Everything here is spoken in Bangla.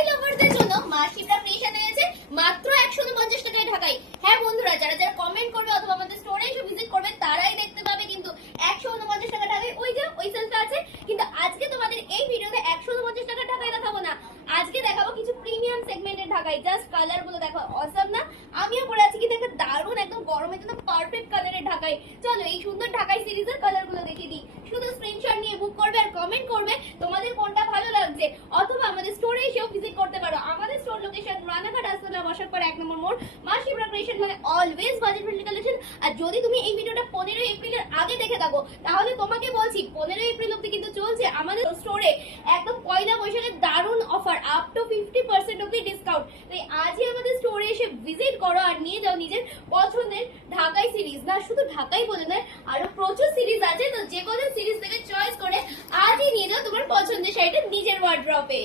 ঢাকাই লাভারদের জন্য মা শিপ্রা ক্রিয়েশন এনেছে মাত্র 150 টাকায় ঢাকাই। হ্যাঁ বন্ধুরা, যারা যারা কমেন্ট করবে অথবা আমাদের স্টোরে এসে ভিজিট করবে তারাই দেখতে পাবে কিন্তু 149 টাকা ঢাকাই ওই যে ওই সেলফে আছে। কিন্তু আজকে তোমাদের এই ভিডিওতে 149 টাকা ঢাকাই দেখাবো না, আজকে দেখাবো কিছু প্রিমিয়াম সেগমেন্টের ঢাকাই। জাস্ট কালার গুলো দেখো, অসম না? আমিও পরে আছি কিন্তু একটা দারুণ একদম গরমের জন্য পারফেক্ট কালারের ঢাকাই। চলো এই সুন্দর ঢাকাই সিরিজের কালার গুলো দেখিয়ে দিই। শুধু স্ক্রিনশট নিয়ে বুক করবে আর কমেন্ট করবে তোমাদের কোনটা ভালো লাগছে, অথবা আমাদের স্টোরে এসেও ভিজিট করতে পারো। আমাদের স্টোর লোকেশন রানাঘাট আসলে বসার পর 1 নম্বর মোড়, মা শিপ্রা ক্রিয়েশন, মানে অলওয়েজ বাজেট ফ্রেন্ডলি কালেকশন। আর যদি তুমি এই ভিডিওটা 15 এপ্রিলের আগে দেখে থাকো তাহলে তোমাকে বলছি 15 এপ্রিল অবধি কিন্তু চলছে আমাদের স্টোরে একদম পয়লা বৈশাখের দারুণ অফার, আপ টু 50% অবধি ডিসকাউন্ট। তাই আজই আমাদের স্টোরে এসে ভিজিট করো আর নিয়ে যাও নিজের পছন্দের ঢাকাই সিরিজ। না শুধু ঢাকাই বলে নয়, আরো প্রচুর সিরিজ আছে, তো যে কোনো সিরিজ থেকে চয়েস করে আজই নিয়ে যাও তোমার পছন্দের শাড়িটা নিজের ওয়ার্ড্রপে।